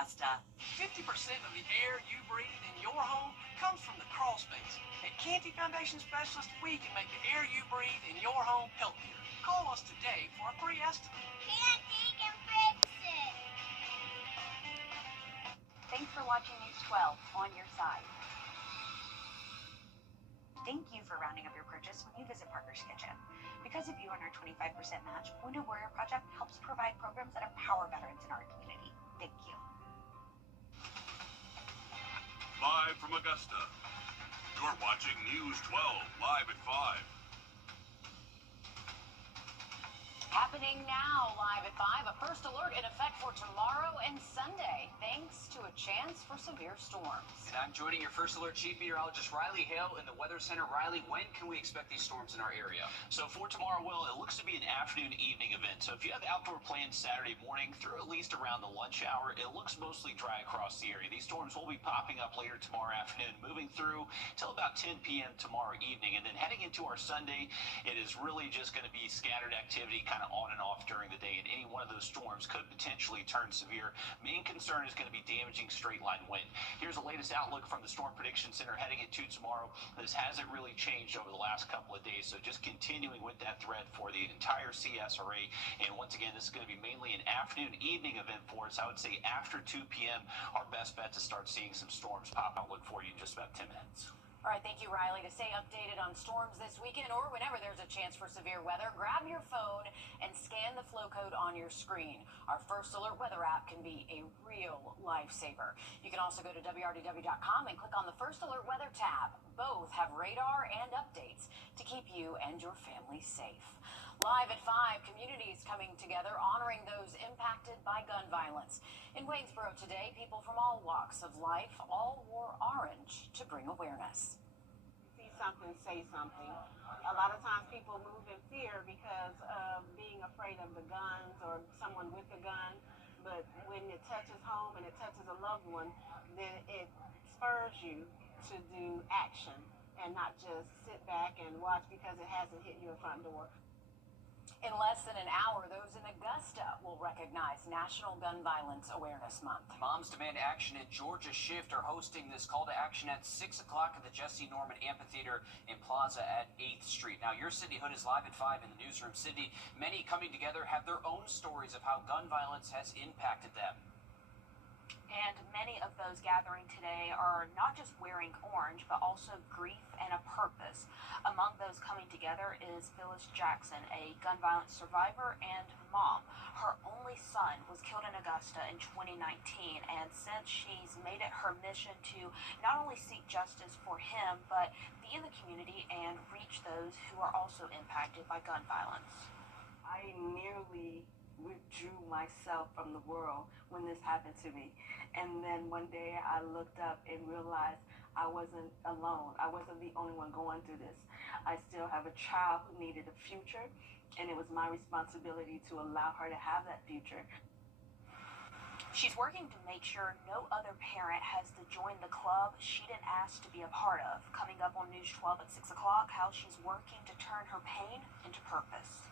Augusta. 50% of the air you breathe in your home comes from the crawl space. At Canty Foundation Specialist, we can make the air you breathe in your home healthier. Call us today for a free estimate. Canty can fix it. Thanks for watching News 12 on your side. Thank you for rounding up your purchase when you visit Parker's Kitchen. Because of you and our 25% match, Wounded Warrior Project helps provide programs that empower veterans in our community. Thank you. Live from Augusta, you're watching News 12 live at 5. Happening now, live at 5, a first alert in effect for tomorrow and Sunday, thanks to a chance for severe storms. And I'm joining your first alert chief meteorologist Riley Hale in the Weather Center. Riley, when can we expect these storms in our area? So for tomorrow, Will, it looks to be an afternoon-evening event. So if you have outdoor plans Saturday morning through at least around the lunch hour, it looks mostly dry across the area. These storms will be popping up later tomorrow afternoon, moving through till about 10 p.m. tomorrow evening. And then heading into our Sunday, it is really just going to be scattered activity kind of on and off during the day. And any one of those storms could potentially turn severe. Main concern is going to be damaging straight-line wind. Here's the latest outlook from the Storm Prediction Center heading into tomorrow. This hasn't really changed over the last couple of days, so just continuing with that threat for the entire CSRA. And once again, this is going to be mainly an afternoon-evening event for us. I would say after 2 p.m., our best bet to start seeing some storms pop out. Look for you in just about 10 minutes. All right, thank you, Riley. To stay updated on storms this weekend or whenever there's a chance for severe weather, grab your phone and scan the flow code on your screen. Our First Alert weather app can be a real lifesaver. You can also go to wrdw.com and click on the First Alert weather tab. Both have radar and updates to keep you and your family safe. Live at 5, communities coming together, honoring those impacted by gun violence. In Waynesboro today, people from all walks of life all wore orange to bring awareness. See something, say something. A lot of times people move in fear because of being afraid of the guns or someone with a gun. But when it touches home and it touches a loved one, then it spurs you to do action and not just sit back and watch because it hasn't hit your front door. In less than an hour, those in Augusta will recognize National Gun Violence Awareness Month. Moms Demand Action and Georgia Shift are hosting this call to action at 6 o'clock at the Jesse Norman Amphitheater in Plaza at 8th Street. Now, your Sydney Hood is live at 5 in the newsroom. Sydney, many coming together have their own stories of how gun violence has impacted them. And many of those gathering today are not just wearing orange, but also grief and a purpose. Among those coming together is Phyllis Jackson, a gun violence survivor and mom. Her only son was killed in Augusta in 2019, and since she's made it her mission to not only seek justice for him, but be in the community and reach those who are also impacted by gun violence. I nearly withdrew myself from the world when this happened to me. And then one day I looked up and realized I wasn't alone. I wasn't the only one going through this. I still have a child who needed a future, and it was my responsibility to allow her to have that future. She's working to make sure no other parent has to join the club she didn't ask to be a part of. Coming up on News 12 at 6 o'clock, how she's working to turn her pain into purpose.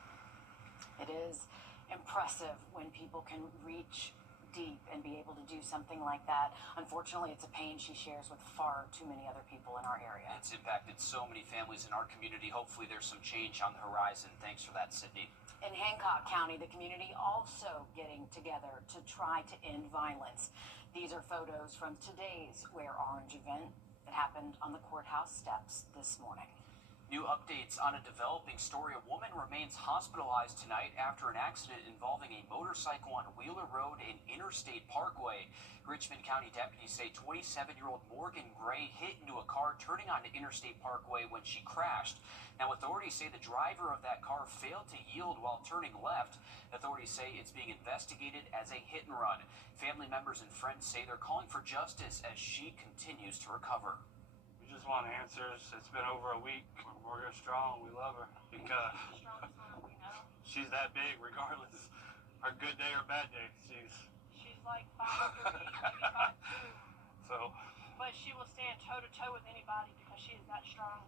It is impressive when people can reach deep and be able to do something like that. Unfortunately, it's a pain she shares with far too many other people in our area. It's impacted so many families in our community. Hopefully there's some change on the horizon. Thanks for that, Sydney. In Hancock County, the community also getting together to try to end violence. These are photos from today's Wear Orange event that happened on the courthouse steps this morning. New updates on a developing story. A woman remains hospitalized tonight after an accident involving a motorcycle on Wheeler Road and Interstate Parkway. Richmond County deputies say 27-year-old Morgan Gray hit into a car turning onto Interstate Parkway when she crashed. Now, authorities say the driver of that car failed to yield while turning left. Authorities say it's being investigated as a hit and run. Family members and friends say they're calling for justice as she continues to recover. We just want answers. It's been over a week. We're strong. We love her because she's that big regardless. Her good day or bad day. She's like 5'3", maybe 5'2". So. But she will stand toe-to-toe with anybody because she is that strong.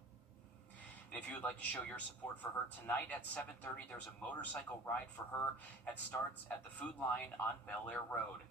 And if you would like to show your support for her tonight at 7:30, there's a motorcycle ride for her that starts at the Food Line on Bel Air Road.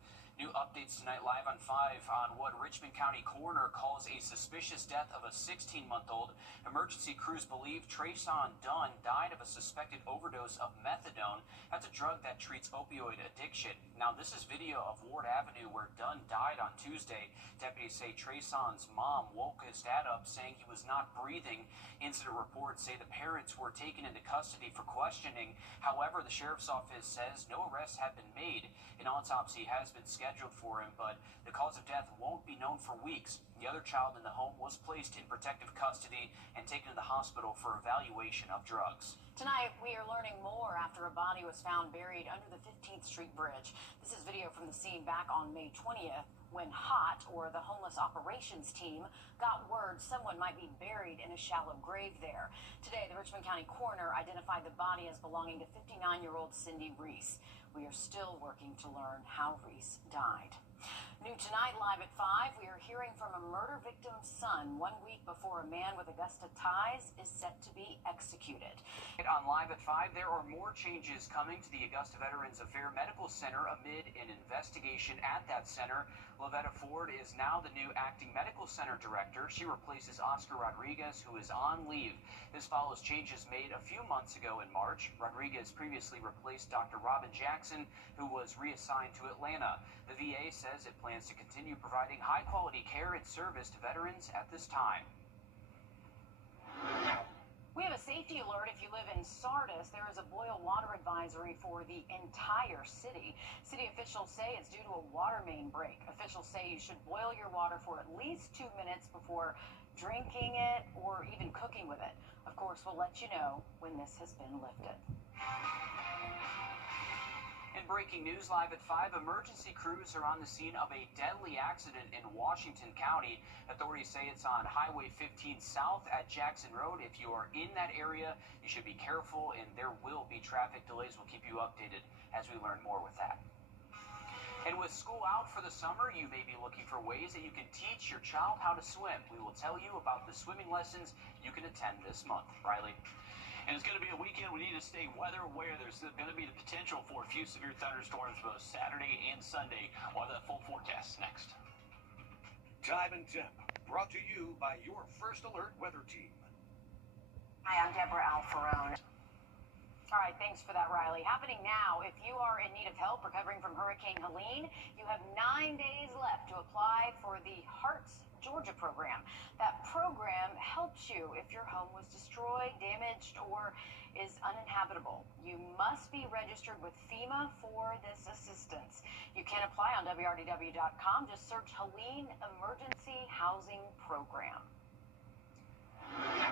New updates tonight live on 5 on what Richmond County coroner calls a suspicious death of a 16-month-old. Emergency crews believe Trayson Dunn died of a suspected overdose of methadone. That's a drug that treats opioid addiction. Now, this is video of Wrdw where Dunn died on Tuesday. Deputies say Trayson's mom woke his dad up saying he was not breathing. Incident reports say the parents were taken into custody for questioning. However, the sheriff's office says no arrests have been made. An autopsy has been scheduled for him, but the cause of death won't be known for weeks. The other child in the home was placed in protective custody and taken to the hospital for evaluation of drugs. Tonight, we are learning more after a body was found buried under the 15th Street Bridge. This is video from the scene back on May 20th when HOT, or the Homeless Operations Team, got word someone might be buried in a shallow grave there. Today, the Richmond County coroner identified the body as belonging to 59-year-old Cindy Reese. We are still working to learn how Reese died. New tonight, live at 5, we are hearing from a murder victim's son 1 week before a man with Augusta ties is set to be executed. On Live at 5, there are more changes coming to the Augusta Veterans Affairs Medical Center amid an investigation at that center. Lavetta Ford is now the new acting medical center director. She replaces Oscar Rodriguez, who is on leave. This follows changes made a few months ago in March. Rodriguez previously replaced Dr. Robin Jackson, who was reassigned to Atlanta. The VA says it plans to continue providing high-quality care and service to veterans at this time. We have a safety alert if you live in Sardis. There is a boil water advisory for the entire city. City officials say it's due to a water main break. Officials say you should boil your water for at least 2 minutes before drinking it or even cooking with it. Of course, we'll let you know when this has been lifted. In breaking news, live at 5, emergency crews are on the scene of a deadly accident in Washington County. Authorities say it's on Highway 15 south at Jackson Road. If you are in that area, you should be careful, and there will be traffic delays. We'll keep you updated as we learn more with that. And with school out for the summer, you may be looking for ways that you can teach your child how to swim. We will tell you about the swimming lessons you can attend this month. Riley? And it's going to be a weekend we need to stay weather aware. There's going to be the potential for a few severe thunderstorms both Saturday and Sunday. We'll have that full forecast next. Time and Temp, brought to you by your First Alert weather team. Hi, I'm Deborah Alfarone. All right, thanks for that, Riley. Happening now, if you are in need of help recovering from Hurricane Helene, you have 9 days left to apply for the Hearts Georgia program. That program helps you if your home was destroyed, damaged, or is uninhabitable. You must be registered with FEMA for this assistance. You can apply on Wrdw.com. Just search Helene Emergency Housing Program.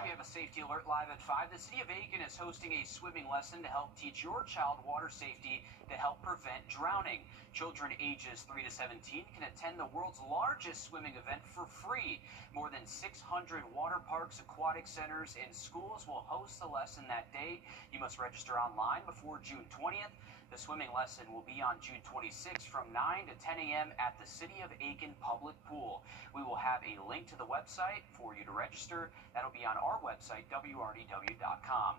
We have a safety alert live at 5. The city of Aiken is hosting a swimming lesson to help teach your child water safety to help prevent drowning. Children ages 3 to 17 can attend the world's largest swimming event for free. More than 600 water parks, aquatic centers, and schools will host the lesson that day. You must register online before June 20th. The swimming lesson will be on June 26th from 9 to 10 a.m. at the City of Aiken Public Pool. We will have a link to the website for you to register. That'll be on our website, Wrdw.com.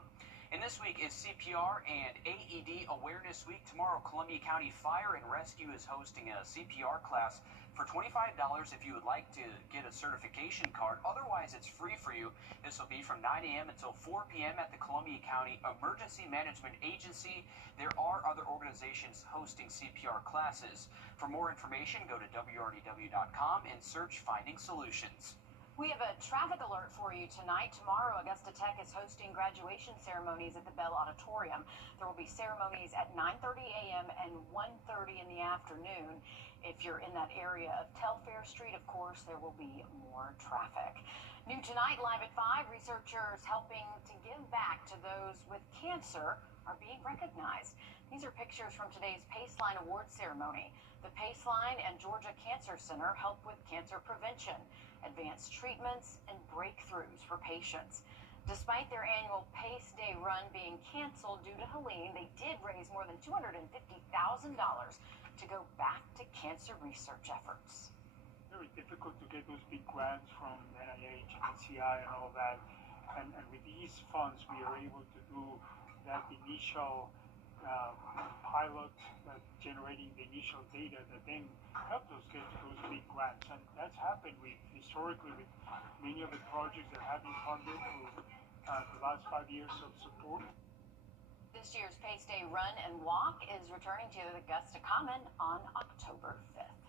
And this week is CPR and AED Awareness Week. Tomorrow, Columbia County Fire and Rescue is hosting a CPR class for $25 if you would like to get a certification card. Otherwise, it's free for you. This will be from 9 a.m. until 4 p.m. at the Columbia County Emergency Management Agency. There are other organizations hosting CPR classes. For more information, go to Wrdw.com and search Finding Solutions. We have a traffic alert for you tonight. Tomorrow, Augusta Tech is hosting graduation ceremonies at the Bell Auditorium. There will be ceremonies at 9:30 a.m. and 1:30 in the afternoon. If you're in that area of Telfair Street, of course, there will be more traffic. New tonight, live at 5, researchers helping to give back to those with cancer are being recognized. These are pictures from today's Paceline Award ceremony. The Paceline and Georgia Cancer Center help with cancer prevention, advanced treatments, and breakthroughs for patients. Despite their annual Pace Day run being canceled due to Helene, they did raise more than $250,000 to go back to cancer research efforts. Very difficult to get those big grants from NIH and NCI and all that. And with these funds, we are able to do that initial pilot generating the initial data that then help those get those big grants. And that's happened historically with many of the projects that have been funded through the last 5 years of support. This year's Pace Day Run and Walk is returning to the Augusta Common on October 5th.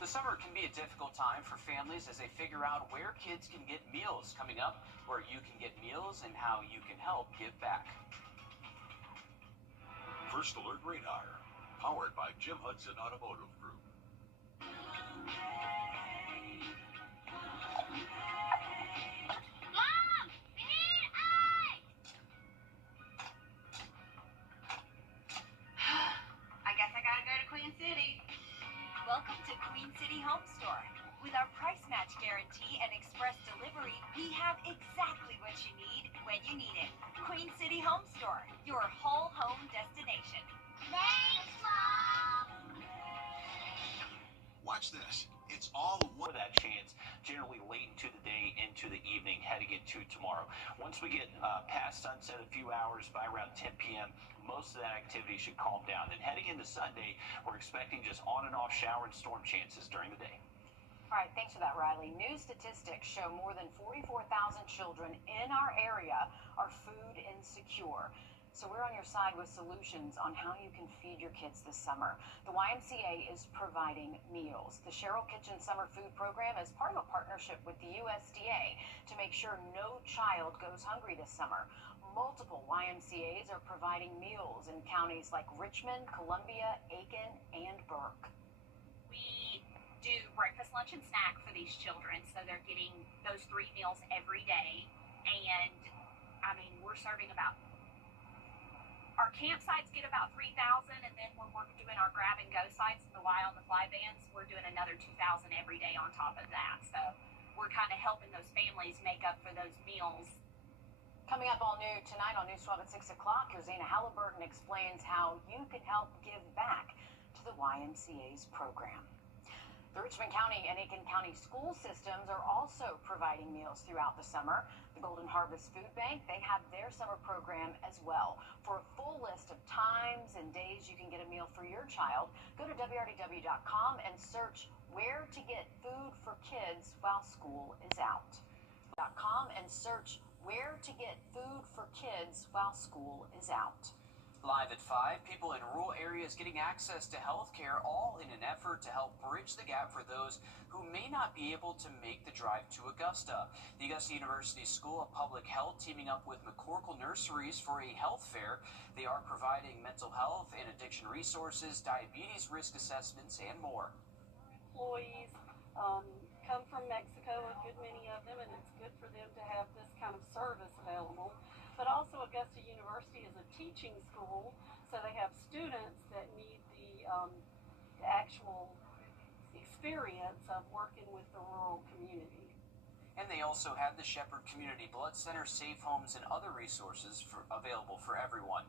The summer can be a difficult time for families as they figure out where kids can get meals. Coming up, where you can get meals and how you can help give back. First Alert Radar, powered by Jim Hudson Automotive Group. Mom, we need ice! I guess I gotta go to Queen City. Welcome to Queen City Home Store. With our price match guarantee and express delivery, we have exactly what you need when you need it. Queen City Home Store, your whole home destination. Thanks, Mom! Watch this. It's all for that chance, generally late into the day, into the evening, heading into tomorrow. Once we get past sunset a few hours, by around 10 p.m., most of that activity should calm down. Then heading into Sunday, we're expecting just on and off shower and storm chances during the day. All right, thanks for that, Riley. New statistics show more than 44,000 children in our area are food insecure. So we're on your side with solutions on how you can feed your kids this summer. The YMCA is providing meals. The Cheryl Kitchen Summer Food Program is part of a partnership with the USDA to make sure no child goes hungry this summer. Multiple YMCAs are providing meals in counties like Richmond, Columbia, Aiken, and Burke. We do breakfast, lunch, and snack for these children, so they're getting those 3 meals every day. And I mean, we're serving about, our campsites get about 3,000, and then when we're doing our grab and go sites and the Y on the Fly vans, we're doing another 2,000 every day on top of that. So we're kind of helping those families make up for those meals. Coming up all new tonight on News 12 at 6 o'clock, Rosanna Halliburton explains how you can help give back to the YMCA's program. The Richmond County and Aiken County school systems are also providing meals throughout the summer. The Golden Harvest Food Bank, they have their summer program as well. For a full list of times and days you can get a meal for your child, go to wrdw.com and search where to get food for kids while school is out. .com and search where to get food for kids while school is out. Live at 5, people in rural areas getting access to health care, all in an effort to help bridge the gap for those who may not be able to make the drive to Augusta. The Augusta University School of Public Health teaming up with McCorkle Nurseries for a health fair. They are providing mental health and addiction resources, diabetes risk assessments, and more. Employees come from Mexico, a good many of them, and it's good for them to have this kind of service available. But also Augusta University is a teaching school, so they have students that need the actual experience of working with the rural community. And they also have the Shepherd Community Blood Center, safe homes, and other resources available for everyone.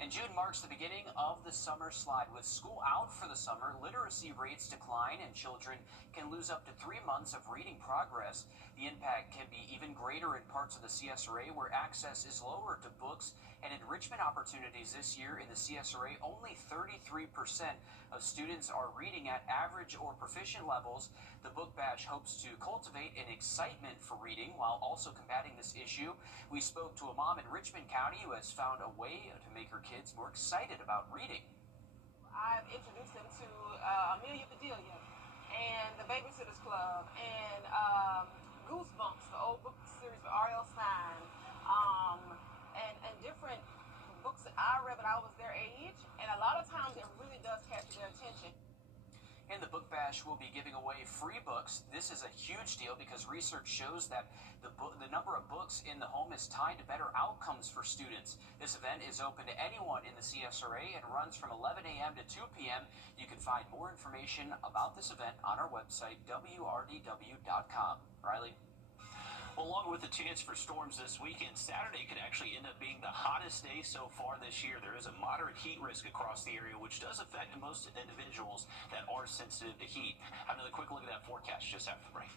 And June marks the beginning of the summer slide. With school out for the summer, literacy rates decline and children can lose up to 3 months of reading progress. The impact can be even greater in parts of the CSRA where access is lower to books and enrichment opportunities. This year in the CSRA, only 33% of students are reading at average or proficient levels. The Book Bash hopes to cultivate an excitement for reading while also combating this issue. We spoke to a mom in Richmond County who has found a way to make her kids more excited about reading. I've introduced them to Amelia Bedelia and the Babysitters Club and Goosebumps, the old book series by R.L. Stein, and different books that I read when I was their age, and a lot of times it really does capture their attention. And the Book Bash will be giving away free books. This is a huge deal because research shows that the number of books in the home is tied to better outcomes for students. This event is open to anyone in the CSRA and runs from 11 a.m. to 2 p.m. You can find more information about this event on our website, wrdw.com. Riley? Well, along with the chance for storms this weekend, Saturday could actually end up being the hottest day so far this year. There is a moderate heat risk across the area, which does affect most individuals that are sensitive to heat. Have another quick look at that forecast just after the break.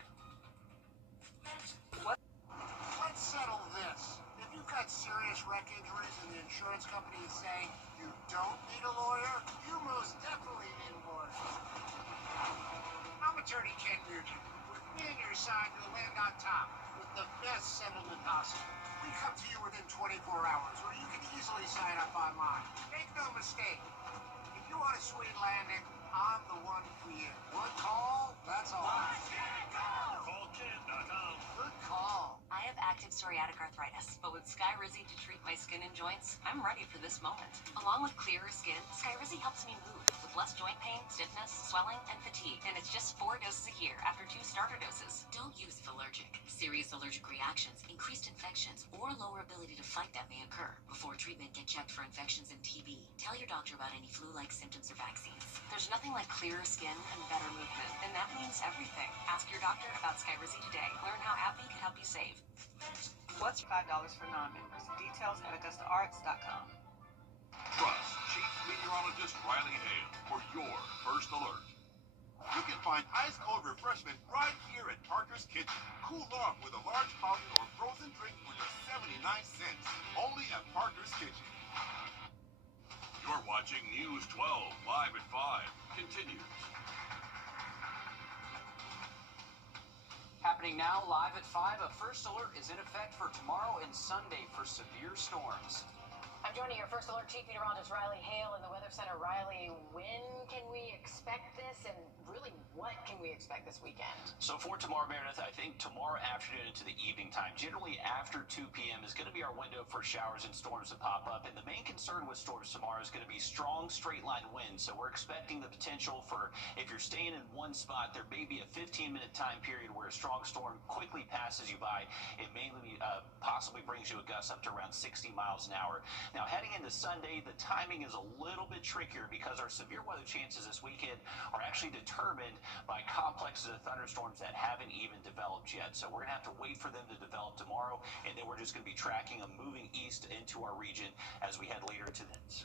Let's settle this. If you've got got serious wreck injuries and the insurance company is saying you don't need a lawyer, you most definitely need a lawyer. I'm attorney Ken Nugent. With me on your side, you'll land on top with the best settlement possible. We come to you within 24 hours, or you can easily sign up online. Make no mistake, if you want a sweet landing, I'm the one for you. One call, that's all. CallKen.com. Good call. I have active psoriatic arthritis, but with Skyrizi to treat my skin and joints, I'm ready for this moment. Along with clearer skin, Skyrizi helps me move with less joint pain, stiffness, swelling, and fatigue. And it's just 4 doses a year after 2 starter doses. Don't use if allergic. Serious allergic reactions, increased infections, or lower ability to fight that may occur. Before treatment, get checked for infections and TB. Tell your doctor about any flu-like symptoms or vaccines. There's nothing like clearer skin and better movement, and that means everything. Ask your doctor about Skyrizi today. Learn how AbbVie can help you save. What's $5 for non-members? Details at AugustaArts.com. Trust Chief Meteorologist Riley Hale for your first alert. You can find ice-cold refreshment right here at Parker's Kitchen. Cool off with a large fountain or frozen drink for just 79 cents. Only at Parker's Kitchen. You're watching News 12 live at 5. Continues. Happening now, live at 5, a first alert is in effect for tomorrow and Sunday for severe storms. I'm joining your first alert chief meteorologist Riley Hale in the Weather Center. Riley, when can we expect this, and really what can we expect this weekend? So for tomorrow, Meredith, I think tomorrow afternoon into the evening time, generally after 2 p.m. is going to be our window for showers and storms to pop up. And the main concern with storms tomorrow is going to be strong straight line winds. So we're expecting the potential for, if you're staying in one spot, there may be a 15-minute time period where a strong storm quickly passes you by. It mainly possibly brings you a gust up to around 60 miles an hour. Now, heading into Sunday, the timing is a little bit trickier because our severe weather chances this weekend are actually determined by complexes of thunderstorms that haven't even developed yet. So we're going to have to wait for them to develop tomorrow, and then we're just going to be tracking them moving east into our region as we head later to this.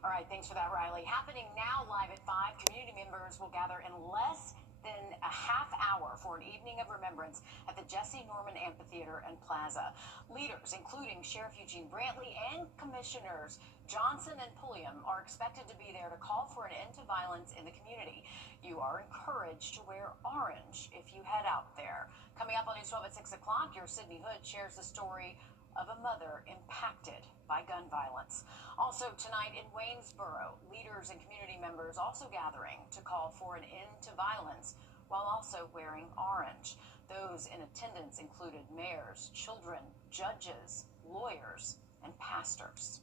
All right, thanks for that, Riley. Happening now live at 5, community members will gather in less than a half hour for an evening of remembrance at the Jesse Norman Amphitheater and Plaza. Leaders, including Sheriff Eugene Brantley and Commissioners Johnson and Pulliam, are expected to be there to call for an end to violence in the community. You are encouraged to wear orange if you head out there. Coming up on News 12 at 6 o'clock, your Sydney Hood shares the story of a mother impacted by gun violence. Also tonight in Waynesboro, leaders and community members also gathering to call for an end to violence while also wearing orange. Those in attendance included mayors, children, judges, lawyers, and pastors.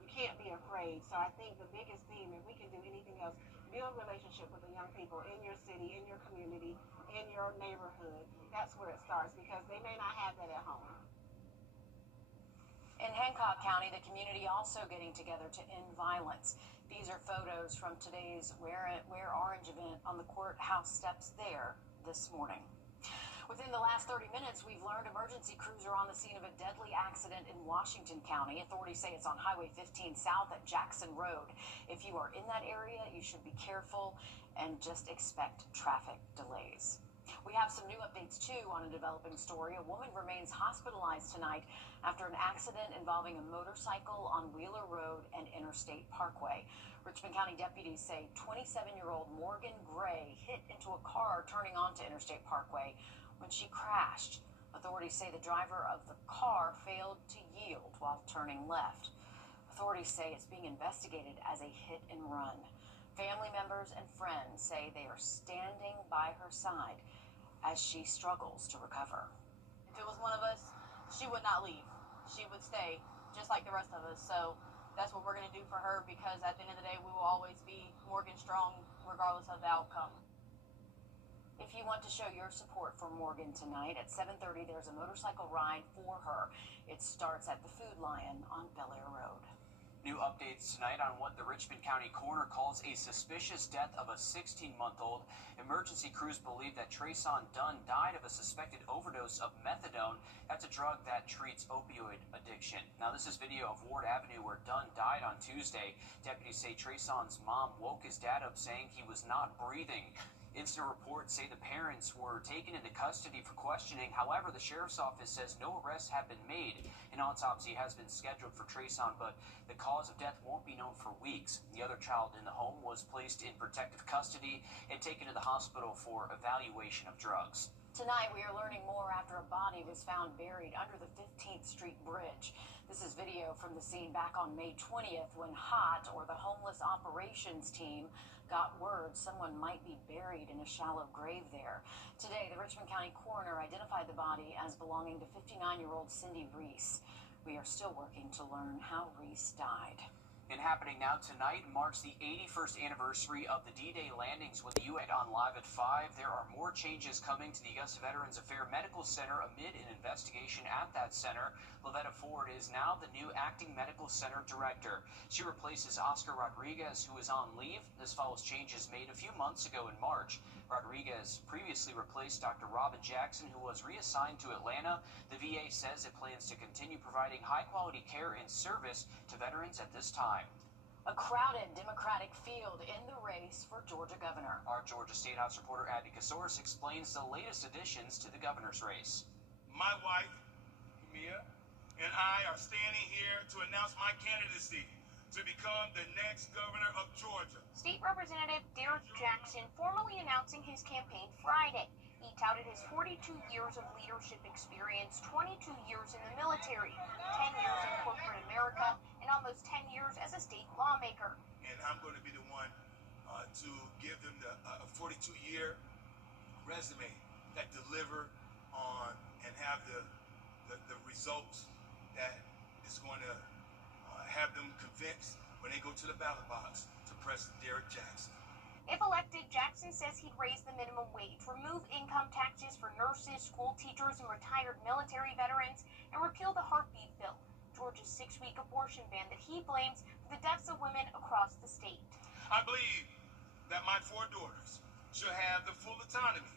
You can't be afraid. So I think the biggest theme, if we can do anything else, build relationship with the young people in your city, in your community, in your neighborhood. That's where it starts, because they may not have that at home. In Hancock County, the community also getting together to end violence. These are photos from today's Wear Orange event on the courthouse steps there this morning. Within the last 30 minutes, we've learned emergency crews are on the scene of a deadly accident in Washington County. Authorities say it's on Highway 15 south at Jackson Road. If you are in that area, you should be careful and just expect traffic delays. We have some new updates, too, on a developing story. A woman remains hospitalized tonight after an accident involving a motorcycle on Wheeler Road and Interstate Parkway. Richmond County deputies say 27-year-old Morgan Gray hit into a car turning onto Interstate Parkway when she crashed. Authorities say the driver of the car failed to yield while turning left. Authorities say it's being investigated as a hit and run. Family members and friends say they are standing by her side as she struggles to recover. If it was one of us, she would not leave. She would stay, just like the rest of us. So that's what we're going to do for her, because at the end of the day, we will always be Morgan strong, regardless of the outcome. If you want to show your support for Morgan tonight, at 7:30, there's a motorcycle ride for her. It starts at the Food Lion on Bel Air Road. New updates tonight on what the Richmond County coroner calls a suspicious death of a 16-month-old. Emergency crews believe that Trayson Dunn died of a suspected overdose of methadone. That's a drug that treats opioid addiction. Now, this is video of Ward Avenue where Dunn died on Tuesday. Deputies say Trayson's mom woke his dad up saying he was not breathing. Incident reports say the parents were taken into custody for questioning. However, the sheriff's office says no arrests have been made. An autopsy has been scheduled for Treson, but the cause of death won't be known for weeks. The other child in the home was placed in protective custody and taken to the hospital for evaluation of drugs. Tonight, we are learning more after a body was found buried under the 15th Street Bridge. This is video from the scene back on May 20th when HOT, or the Homeless Operations Team, got word someone might be buried in a shallow grave there. Today, the Richmond County coroner identified the body as belonging to 59-year-old Cindy Reese. We are still working to learn how Reese died. And happening now tonight marks the 81st anniversary of the D-Day landings with the UN on Live at 5. There are more changes coming to the Augusta Veterans Affairs Medical Center amid an investigation at that center. Lavetta Ford is now the new acting medical center director. She replaces Oscar Rodriguez, who is on leave. This follows changes made a few months ago in March. Rodriguez previously replaced Dr. Robin Jackson, who was reassigned to Atlanta. The VA says it plans to continue providing high-quality care and service to veterans at this time. A crowded Democratic field in the race for Georgia governor. Our Georgia State House reporter Abby Kasoris explains the latest additions to the governor's race. My wife, Mia, and I are standing here to announce my candidacy to become the next governor of Georgia. State Representative Derek Jackson formally announcing his campaign Friday. He touted his 42 years of leadership experience, 22 years in the military, 10 years in corporate America, and almost 10 years as a state lawmaker. And I'm going to be the one to give them the 42-year resume that deliver on and have the results that is going to have them convinced when they go to the ballot box to President Derek Jackson. If elected, Jackson says he'd raise the minimum wage, remove income taxes for nurses, school teachers, and retired military veterans, and repeal the heartbeat bill, Georgia's 6-week abortion ban that he blames for the deaths of women across the state. I believe that my 4 daughters should have the full autonomy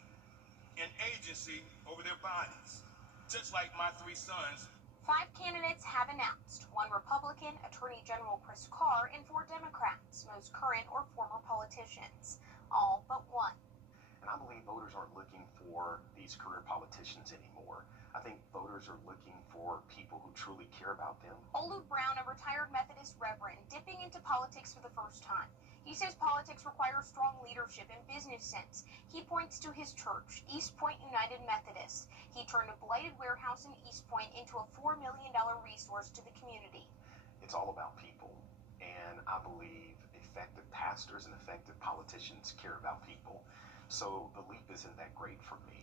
and agency over their bodies, just like my 3 sons. 5 candidates have announced, 1 Republican, Attorney General Chris Carr, and 4 Democrats, most current or former politicians, all but 1. And I believe voters aren't looking for these career politicians anymore. I think voters are looking for people who truly care about them. Olu Brown, a retired Methodist reverend, dipping into politics for the first time. He says politics requires strong leadership and business sense. He points to his church, East Point United Methodist. He turned a blighted warehouse in East Point into a $4 million resource to the community. It's all about people, and I believe effective pastors and effective politicians care about people. So the leap isn't that great for me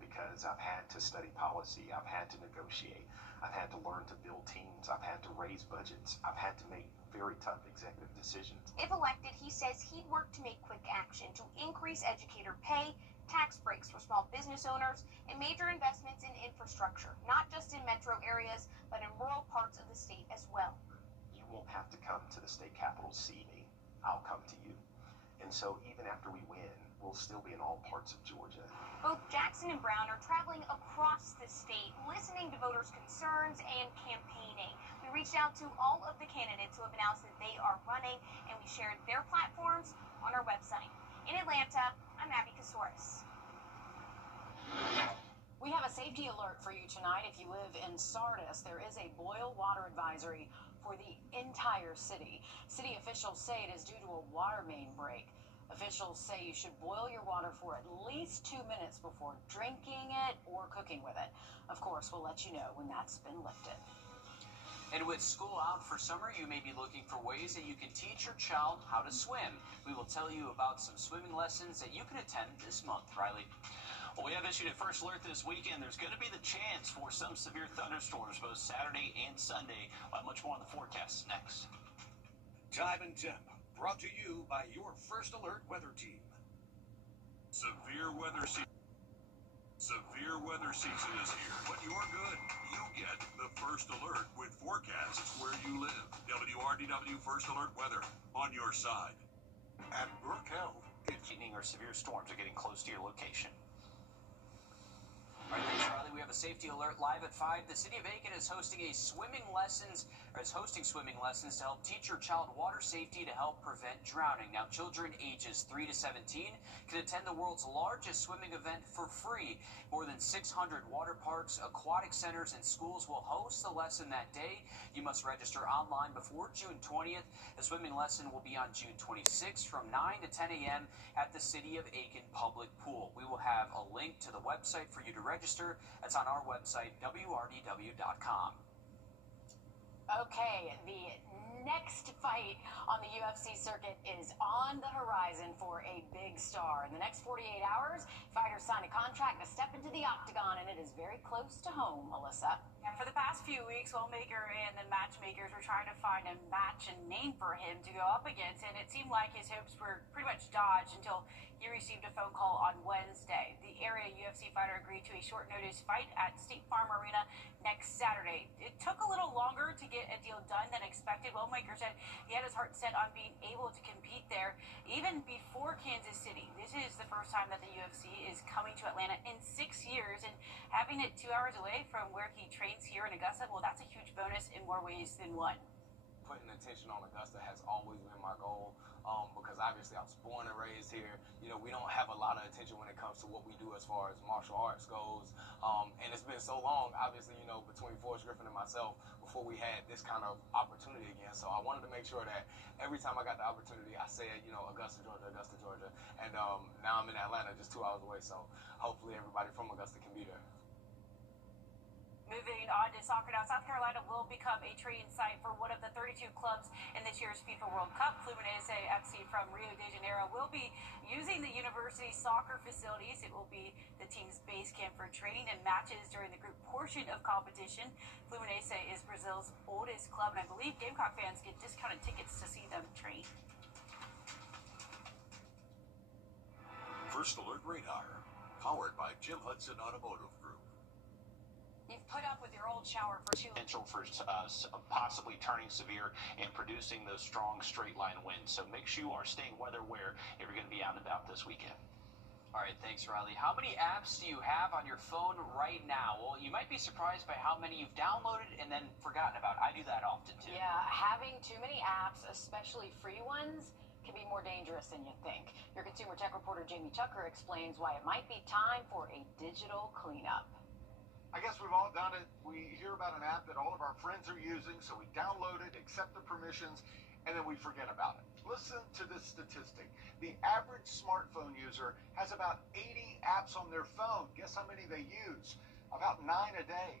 because I've had to study policy, I've had to negotiate, I've had to learn to build teams, I've had to raise budgets, I've had to make very tough executive decisions. If elected, he says he'd work to make quick action to increase educator pay, tax breaks for small business owners, and major investments in infrastructure, not just in metro areas, but in rural parts of the state as well. You won't have to come to the state capitol to see me. I'll come to you. And so even after we win, we'll still be in all parts of Georgia. Both Jackson and Brown are traveling across the state, listening to voters' concerns and campaigning. We reached out to all of the candidates who have announced that they are running, and we shared their platforms on our website. In Atlanta, I'm Abby Kasoris. We have a safety alert for you tonight. If you live in Sardis, there is a boil water advisory for the entire city. City officials say it is due to a water main break. Officials say you should boil your water for at least 2 minutes before drinking it or cooking with it. Of course, we'll let you know when that's been lifted. And with school out for summer, you may be looking for ways that you can teach your child how to swim. We will tell you about some swimming lessons that you can attend this month. Riley? Well, we have issued a first alert this weekend. There's going to be the chance for some severe thunderstorms both Saturday and Sunday. We'll have much more on the forecast next. Time and Temp, brought to you by your First Alert weather team. Severe weather season is here, but you're good. You get the First Alert with forecasts where you live. WRDW First Alert weather on your side. At Burke Health, Lightning or severe storms are getting close to your location. All right, thanks, Riley. we have a safety alert live at 5. The city of Aiken is hosting swimming lessons to help teach your child water safety to help prevent drowning. Now, children ages 3 to 17 can attend the world's largest swimming event for free. More than 600 water parks, aquatic centers, and schools will host the lesson that day. You must register online before June 20th. The swimming lesson will be on June 26th from 9 to 10 a.m. at the City of Aiken Public Pool. We will have a link to the website for you to register. That's on our website, wrdw.com. Okay, the next fight on the UFC circuit is on the horizon for a big star. In the next 48 hours, fighters sign a contract to step into the octagon, and it is very close to home, Melissa. Yeah, for the past few weeks, Lawmaker and the matchmakers were trying to find a match and name for him to go up against, and it seemed like his hopes were pretty much dodged until he received a phone call on Wednesday. The area UFC fighter agreed to a short-notice fight at State Farm Arena next Saturday. It took a little longer to get a deal done than expected. Lawmaker said he had his heart set on being able to compete there even before Kansas City. This is the first time that the UFC is coming to Atlanta in 6 years, and having it 2 hours away from where he trains here in Augusta, well, that's a huge bonus in more ways than one. Putting attention on Augusta has always been my goal. Because obviously I was born and raised here. You know, we don't have a lot of attention when it comes to what we do as far as martial arts goes. And it's been so long, obviously, you know, between Forrest Griffin and myself before we had this kind of opportunity again. So I wanted to make sure that every time I got the opportunity, I said, you know, Augusta, Georgia. And now I'm in Atlanta, just 2 hours away. So hopefully everybody from Augusta can be there. Moving on to soccer now, South Carolina will become a training site for one of the 32 clubs in this year's FIFA World Cup. Fluminense FC from Rio de Janeiro will be using the university soccer facilities. It will be the team's base camp for training and matches during the group portion of competition. Fluminense is Brazil's oldest club, and I believe Gamecock fans get discounted tickets to see them train. First Alert Radar, powered by Jim Hudson Automotive Group. You've put up with your old shower for too long. Potential for possibly turning severe and producing those strong straight line winds. So make sure you are staying weather aware if you're going to be out and about this weekend. All right, thanks, Riley. How many apps do you have on your phone right now? Well, you might be surprised by how many you've downloaded and then forgotten about. I do that often, too. Yeah, having too many apps, especially free ones, can be more dangerous than you think. Your consumer tech reporter Jamie Tucker explains why it might be time for a digital cleanup. I guess we've all done it. We hear about an app that all of our friends are using, so we download it, accept the permissions, and then we forget about it. Listen to this statistic. The average smartphone user has about 80 apps on their phone. Guess how many they use? About 9 a day.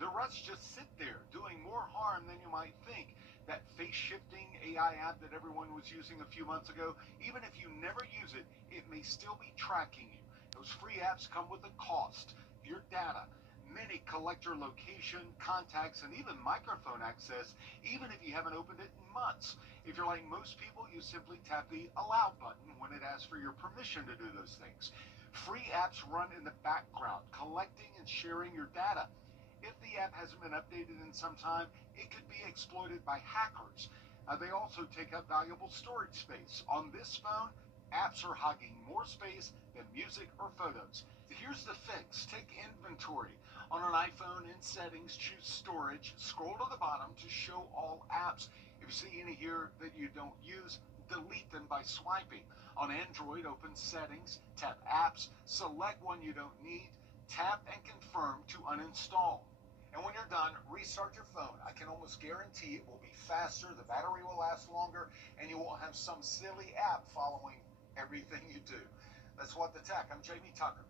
The rest just sit there, doing more harm than you might think. That face-shifting AI app that everyone was using a few months ago, even if you never use it, it may still be tracking you. Those free apps come with a cost. Your data. Many collect your location, contacts, and even microphone access, even if you haven't opened it in months. If you're like most people, you simply tap the Allow button when it asks for your permission to do those things. Free apps run in the background, collecting and sharing your data. If the app hasn't been updated in some time, it could be exploited by hackers. They also take up valuable storage space. On this phone, apps are hogging more space than music or photos. Here's the fix. Take inventory. On an iPhone, in Settings, choose Storage. Scroll to the bottom to show all apps. If you see any here that you don't use, delete them by swiping. On Android, open Settings, tap Apps, select one you don't need, tap and confirm to uninstall. And when you're done, restart your phone. I can almost guarantee it will be faster, the battery will last longer, and you won't have some silly app following everything you do. That's What the Tech. I'm Jamie Tucker.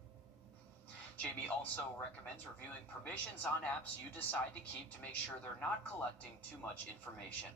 Jamie also recommends reviewing permissions on apps you decide to keep to make sure they're not collecting too much information.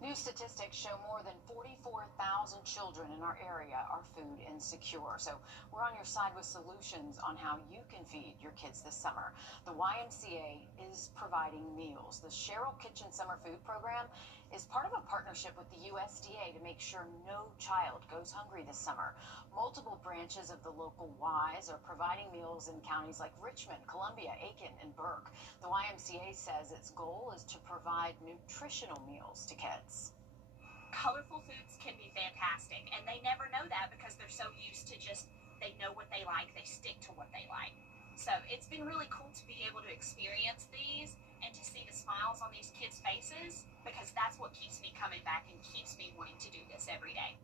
New statistics show more than 44,000 children in our area are food insecure. So we're on your side with solutions on how you can feed your kids this summer. The YMCA is providing meals. The Cheryl Kitchen Summer Food Program is part of a partnership with the USDA to make sure no child goes hungry this summer. Multiple branches of the local Ys are providing meals in counties like Richmond, Columbia, Aiken, and Burke. The YMCA says its goal is to provide nutritional meals to kids. Colorful foods can be fantastic, and they never know that because they're so used to just, they know what they like, they stick to what they like. So it's been really cool to be able to experience these and to see the smiles on these kids' faces, because that's what keeps me coming back and keeps me wanting to do this every day.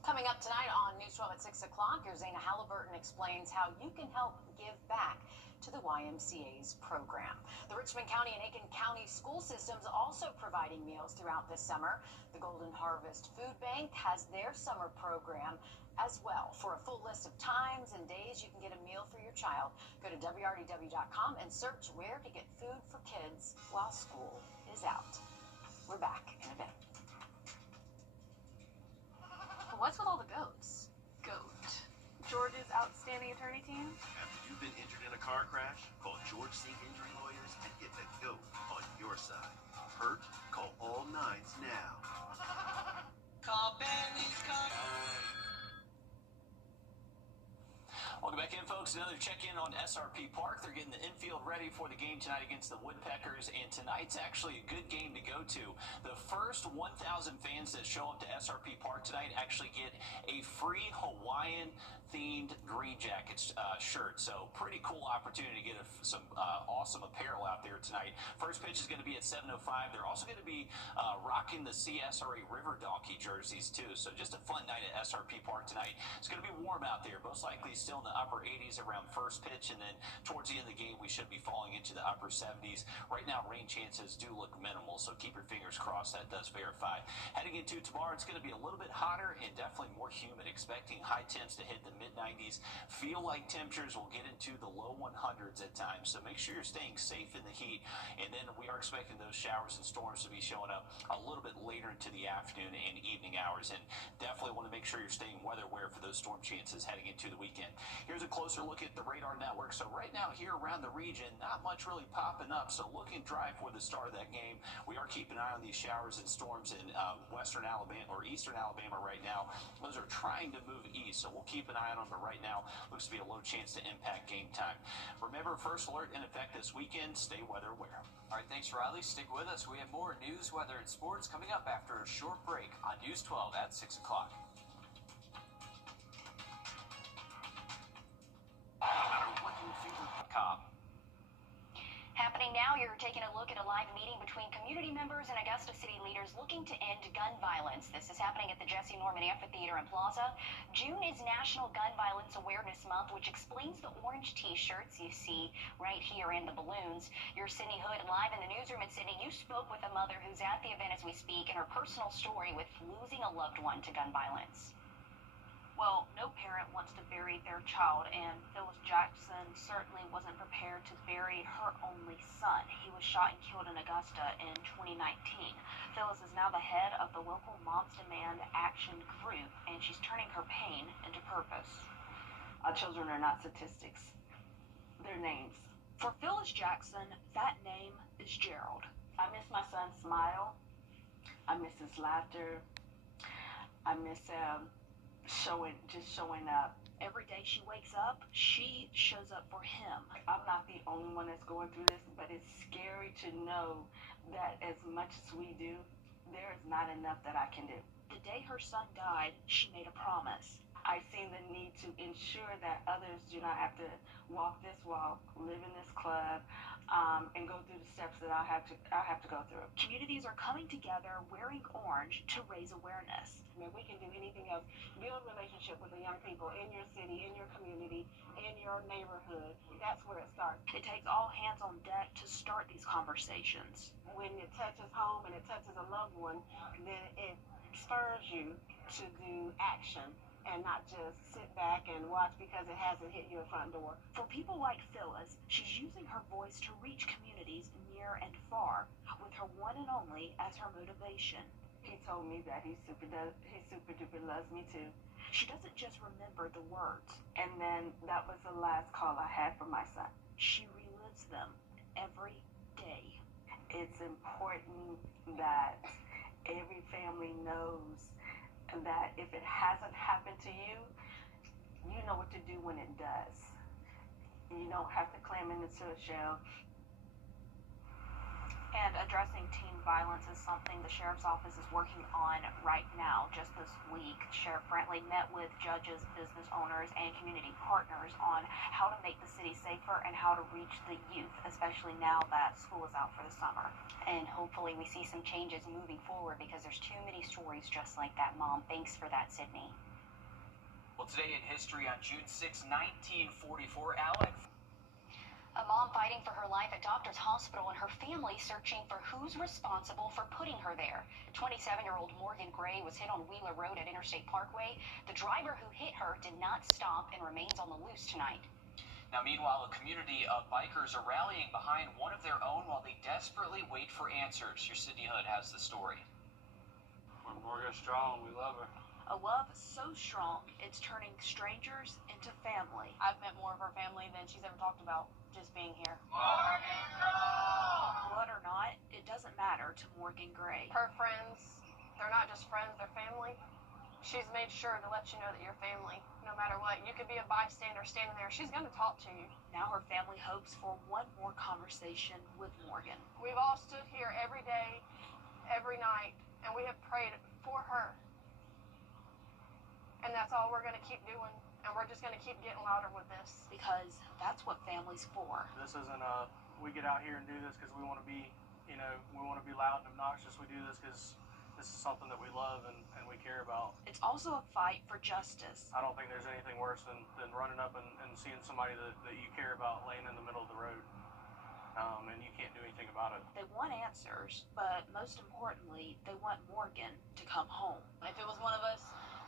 Coming up tonight on News 12 at 6 o'clock, your Zana Halliburton explains how you can help give back to the YMCA's program. The Richmond County and Aiken County school systems also providing meals throughout this summer. The Golden Harvest Food Bank has their summer program as well. For a full list of times and days you can get a meal for your child, go to wrdw.com and search where to get food for kids while school is out. We're back in a bit. What's with all the goats? Goat. George's outstanding attorney team? After you've been injured in a car crash, call George C. Injury Lawyers and get the GOAT on your side. Hurt? Call all nines now. Call Bentley's car. Welcome back in, folks. Another check-in on SRP Park. They're getting the infield ready for the game tonight against the Woodpeckers, and tonight's actually a good game to go to. The first 1,000 fans that show up to SRP Park tonight actually get a free Hawaiian-themed Green Jackets shirt. So pretty cool opportunity to get some awesome apparel out there tonight. First pitch is going to be at 7:05. They're also going to be rocking the CSRA River Donkey jerseys, too. So just a fun night at SRP Park tonight. It's going to be warm out there, most likely still in the upper 80s around first pitch, and then towards the end of the game we should be falling into the upper 70s. Right now rain chances do look minimal, so keep your fingers crossed that does verify. Heading into tomorrow, it's going to be a little bit hotter and definitely more humid, expecting high temps to hit the mid-90s. Feel like temperatures will get into the low 100s at times, so make sure you're staying safe in the heat. And then we are expecting those showers and storms to be showing up a little bit later into the afternoon and evening hours, and definitely want to make sure you're staying weather aware for those storm chances heading into the weekend. Here's a closer look at the radar network. So right now here around the region, not much really popping up, so looking dry for the start of that game. We are keeping an eye on these showers and storms in western Alabama or eastern Alabama right now. Those are trying to move east, so we'll keep an eye on them, but right now looks to be a low chance to impact game time. Remember, first alert in effect this weekend. Stay weather aware. All right, thanks, Riley. Stick with us. We have more news, weather, and sports coming up after a short break on News 12 at 6 o'clock. Happening now, you're taking a look at a live meeting between community members and Augusta City leaders looking to end gun violence. This is happening at the Jesse Norman Amphitheater and Plaza. June is National Gun Violence Awareness Month, which explains the orange t-shirts you see right here and the balloons. You're Sydney Hood live in the newsroom. And Sydney, you spoke with a mother who's at the event as we speak and her personal story with losing a loved one to gun violence. Well, no parent wants to bury their child, and Phyllis Jackson certainly wasn't prepared to bury her only son. He was shot and killed in Augusta in 2019. Phyllis is now the head of the local Moms Demand Action Group, and she's turning her pain into purpose. Our children are not statistics. They're names. For Phyllis Jackson, that name is Gerald. I miss my son's smile. I miss his laughter. I miss showing up. Every day she wakes up, she shows up for him. I'm not the only one that's going through this, but it's scary to know that as much as we do, there is not enough that I can do. The day her son died, she made a promise. I see the need to ensure that others do not have to walk this walk, live in this club, and go through the steps that I have to go through. Communities are coming together wearing orange to raise awareness. I mean, we can do anything else. Build relationship with the young people in your city, in your community, in your neighborhood. That's where it starts. It takes all hands on deck to start these conversations. When it touches home and it touches a loved one, then it spurs you to do action and not just sit back and watch because it hasn't hit your front door. For people like Phyllis, she's using her voice to reach communities near and far, with her one and only as her motivation. He told me that he super duper loves me too. She doesn't just remember the words. And then that was the last call I had for my son. She relives them every day. It's important that every family knows that if it hasn't happened to you, you know what to do when it does. You don't have to clam into a shell. And addressing teen violence is something the Sheriff's Office is working on right now. Just this week, Sheriff Brantley met with judges, business owners, and community partners on how to make the city safer and how to reach the youth, especially now that school is out for the summer. And hopefully we see some changes moving forward because there's too many stories just like that, Mom. Thanks for that, Sydney. Well, today in history on June 6, 1944, Alex. A mom fighting for her life at doctor's hospital and her family searching for who's responsible for putting her there. 27-year-old Morgan Gray was hit on Wheeler Road at Interstate Parkway. The driver who hit her did not stop and remains on the loose tonight. Now, meanwhile, a community of bikers are rallying behind one of their own while they desperately wait for answers. Your Sydney Hood has the story. We're Morgan strong. We love her. A love so strong, it's turning strangers into family. I've met more of her family than she's ever talked about just being here. Blood or not, it doesn't matter to Morgan Gray. Her friends, they're not just friends, they're family. She's made sure to let you know that you're family, no matter what. You could be a bystander standing there. She's going to talk to you. Now her family hopes for one more conversation with Morgan. We've all stood here every day, every night, and we have prayed for her. And that's all we're going to keep doing. And we're just going to keep getting louder with this. Because that's what family's for. This isn't we get out here and do this because we want to be, we want to be loud and obnoxious. We do this because this is something that we love and we care about. It's also a fight for justice. I don't think there's anything worse than running up and seeing somebody that you care about laying in the middle of the road. And you can't do anything about it. They want answers, but most importantly, they want Morgan to come home. If it was one of us,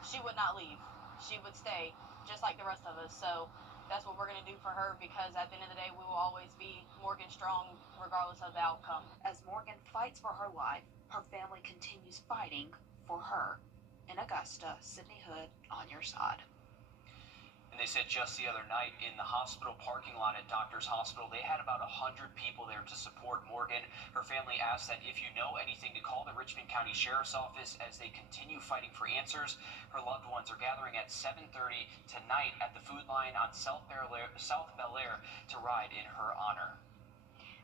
she would not leave. She would stay, just like the rest of us. So that's what we're going to do for her, because at the end of the day, we will always be Morgan strong, regardless of the outcome. As Morgan fights for her life, her family continues fighting for her. In Augusta, Sydney Hood, on your side. And they said just the other night in the hospital parking lot at Doctor's Hospital, they had about 100 people there to support Morgan. Her family asked that if you know anything to call the Richmond County Sheriff's Office as they continue fighting for answers. Her loved ones are gathering at 7:30 tonight at the food line on South Bel Air to ride in her honor.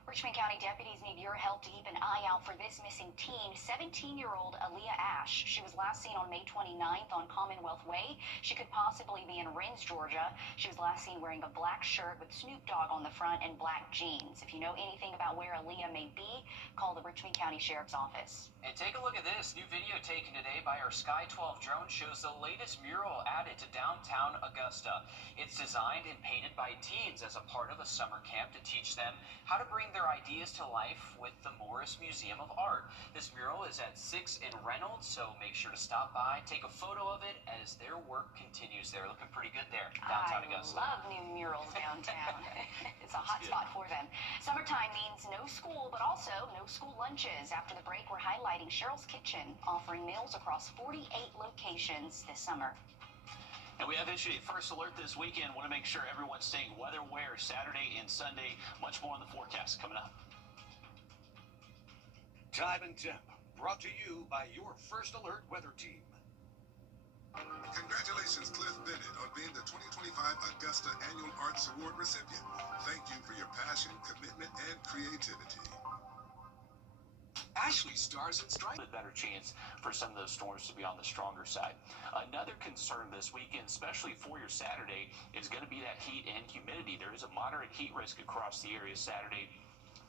Richmond County deputies need your help to keep an eye out for this missing teen, 17-year-old Aaliyah Ash. She was last seen on May 29th on Commonwealth Way. She could possibly be in Rennes, Georgia. She was last seen wearing a black shirt with Snoop Dogg on the front and black jeans. If you know anything about where Aaliyah may be, call the Richmond County Sheriff's Office. And take a look at this. New video taken today by our Sky 12 drone shows the latest mural added to downtown Augusta. It's designed and painted by teens as a part of a summer camp to teach them how to bring their ideas to life with the Morris Museum of Art. This mural is at 6 in Reynolds, so make sure to stop by, take a photo of it as their work continues there. Looking pretty good there, downtown Augusta. I love new murals downtown. It's a hot spot for them. Summertime means no school, but also no school lunches. After the break, we're highlighting Cheryl's Kitchen, offering meals across 48 locations this summer. And we have issued a first alert this weekend. Want to make sure everyone's staying weather aware Saturday and Sunday. Much more on the forecast coming up. Time and Temp, brought to you by your First Alert weather team. Congratulations, Cliff Bennett, on being the 2025 Augusta Annual Arts Award recipient. Thank you for your passion, commitment, and creativity. Ashley Stars and Stripes. A better chance for some of those storms to be on the stronger side. Another concern this weekend, especially for your Saturday, is going to be that heat and humidity. There is a moderate heat risk across the area Saturday.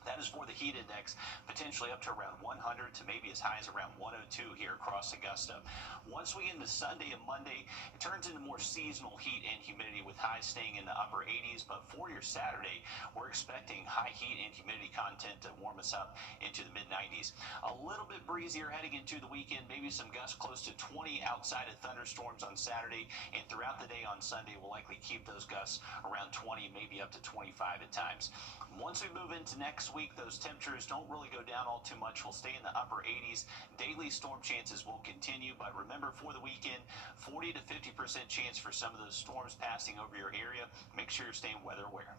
That is for the heat index, potentially up to around 100 to maybe as high as around 102 here across Augusta. Once we get into Sunday and Monday, it turns into more seasonal heat and humidity with highs staying in the upper 80s. But for your Saturday, we're expecting high heat and humidity content to warm us up into the mid-90s. A little bit breezier heading into the weekend, maybe some gusts close to 20 outside of thunderstorms on Saturday. And throughout the day on Sunday, we'll likely keep those gusts around 20, maybe up to 25 at times. Once we move into next week, those temperatures don't really go down all too much. We'll stay in the upper 80s. Daily storm chances will continue, but remember, for the weekend, 40 to 50% chance for some of those storms passing over your area. Make sure you're staying weather aware.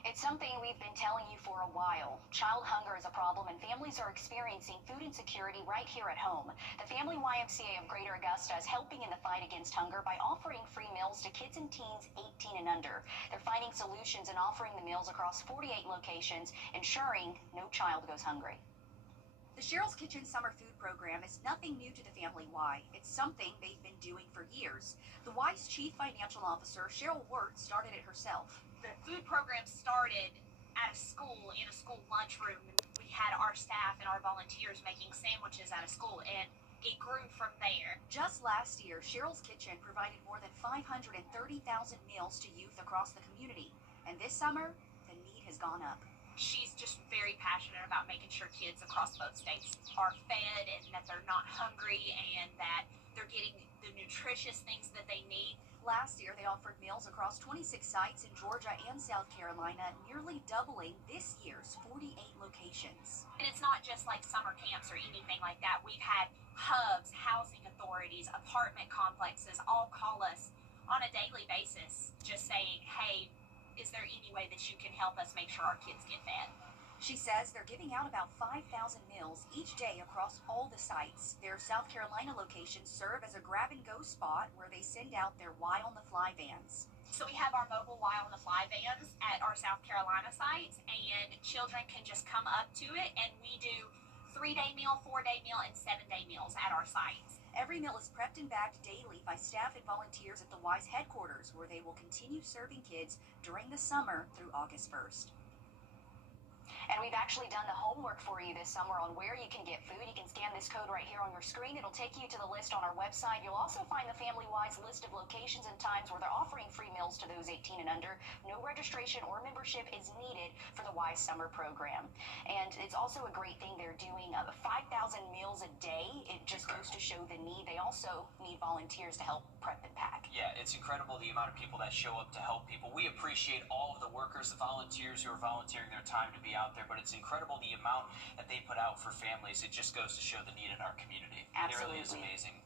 It's something we've been telling you for a while. Child hunger is a problem, and families are experiencing food insecurity right here at home. The Family YMCA of Greater Augusta is helping in the fight against hunger by offering free meals to kids and teens 18 and under. They're finding solutions and offering the meals across 48 locations, ensuring no child goes hungry. The Cheryl's Kitchen Summer Food Program is nothing new to the Family Y. It's something they've been doing for years. The Y's Chief Financial Officer, Cheryl Wirt, started it herself. The food program started at a school, in a school lunchroom. We had our staff and our volunteers making sandwiches at a school, and it grew from there. Just last year, Cheryl's Kitchen provided more than 530,000 meals to youth across the community. And this summer, the need has gone up. She's just very passionate about making sure kids across both states are fed and that they're not hungry and that they're getting the nutritious things that they need. Last year, they offered meals across 26 sites in Georgia and South Carolina, nearly doubling this year's 48 locations. And it's not just like summer camps or anything like that. We've had hubs, housing authorities, apartment complexes all call us on a daily basis, just saying, hey, is there any way that you can help us make sure our kids get fed? She says they're giving out about 5,000 meals each day across all the sites. Their South Carolina locations serve as a grab-and-go spot where they send out their Y on the Fly vans. So we have our mobile Y on the Fly vans at our South Carolina sites, and children can just come up to it, and we do 3-day meal, 4-day meal, and 7-day meals at our sites. Every meal is prepped and bagged daily by staff and volunteers at the Y's headquarters, where they will continue serving kids during the summer through August 1st. And we've actually done the homework for you this summer on where you can get food. You can scan this code right here on your screen. It'll take you to the list on our website. You'll also find the Family Y's list of locations and times where they're offering free meals to those 18 and under. No registration or membership is needed for the Y summer program. And it's also a great thing they're doing 5,000 meals a day. It just goes to show the need. They also need volunteers to help prep and pack. Yeah, it's incredible the amount of people that show up to help people. We appreciate all of the workers, the volunteers who are volunteering their time to be out there, but it's incredible the amount that they put out for families. It just goes to show the need in our community. Absolutely. It really is amazing.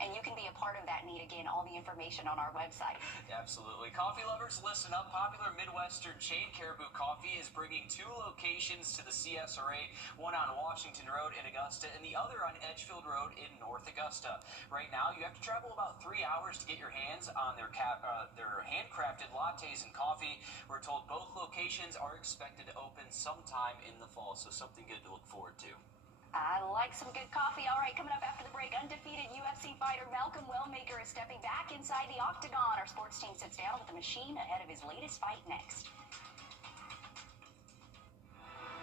And you can be a part of that need. Again, all the information on our website. Absolutely. Coffee lovers, listen up. Popular Midwestern chain Caribou Coffee is bringing 2 locations to the CSRA, one on Washington Road in Augusta and the other on Edgefield Road in North Augusta. Right now, you have to travel about 3 hours to get your hands on their handcrafted lattes and coffee. We're told both locations are expected to open sometime in the fall, so something good to look forward to. I like some good coffee. All right, coming up after the break, undefeated UFC fighter Malcolm Wellmaker is stepping back inside the octagon. Our sports team sits down with the machine ahead of his latest fight next.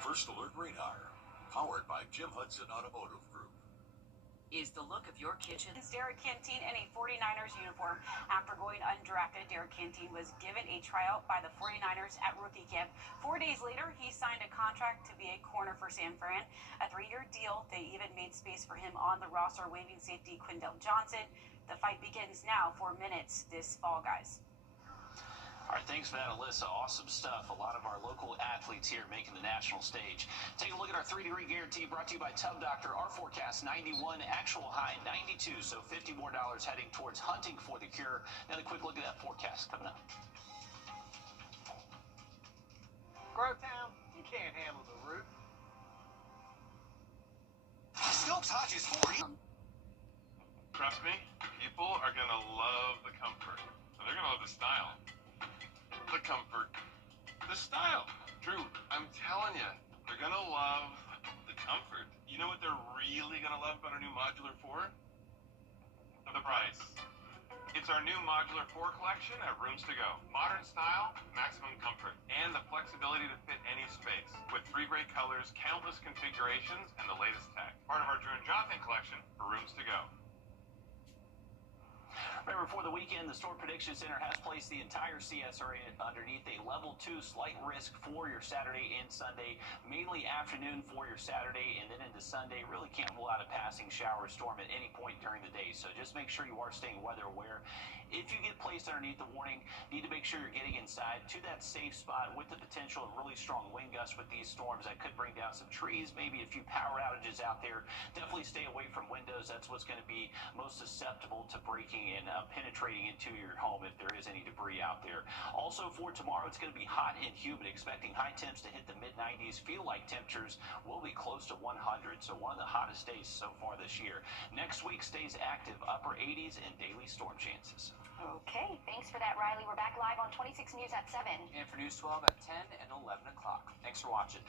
First Alert Radar, powered by Jim Hudson Automotive Group. Is the look of your kitchen? It's Derek Canteen in a 49ers uniform. After going undrafted, Derek Canteen was given a tryout by the 49ers at rookie camp. 4 days later, he signed a contract to be a corner for San Fran. A 3-year deal. They even made space for him on the roster, waiving safety Quindell Johnson. The fight begins now, 4 minutes this fall, guys. All right, thanks for that, Alyssa. Awesome stuff. A lot of our local athletes here making the national stage. Take a look at our 3-degree guarantee brought to you by Tub Doctor. Our forecast 91, actual high 92, so $50 more heading towards hunting for the cure. Now a quick look at that forecast coming up. Growtown, you can't handle the root. Stokes Hodges 40. Trust me, people are going to love the comfort. They're going to love the style. The comfort, the style. Drew, I'm telling you, they're gonna love the comfort. You know what they're really gonna love about our new Modular 4? The price. It's our new Modular 4 collection at Rooms to Go. Modern style, maximum comfort, and the flexibility to fit any space. With 3 great colors, countless configurations, and the latest tech. Part of our Drew and Jonathan collection for Rooms to Go. Remember, before the weekend, the Storm Prediction Center has placed the entire CSRA underneath a level 2 slight risk for your Saturday and Sunday, mainly afternoon for your Saturday, and then into Sunday. Really can't rule out a passing shower storm at any point during the day, so just make sure you are staying weather aware. If you get placed underneath the warning, you need to make sure you're getting inside to that safe spot with the potential of really strong wind gusts with these storms that could bring down some trees, maybe a few power outages out there. Definitely stay away from windows. That's what's going to be most susceptible to breaking getting and penetrating into your home if there is any debris out there. Also for tomorrow, it's going to be hot and humid, expecting high temps to hit the mid-90s. Feel like temperatures will be close to 100, so one of the hottest days so far this year. Next week stays active, upper 80s and daily storm chances. Okay, thanks for that, Riley. We're back live on 26 News at 7. And for News 12 at 10 and 11 o'clock. Thanks for watching.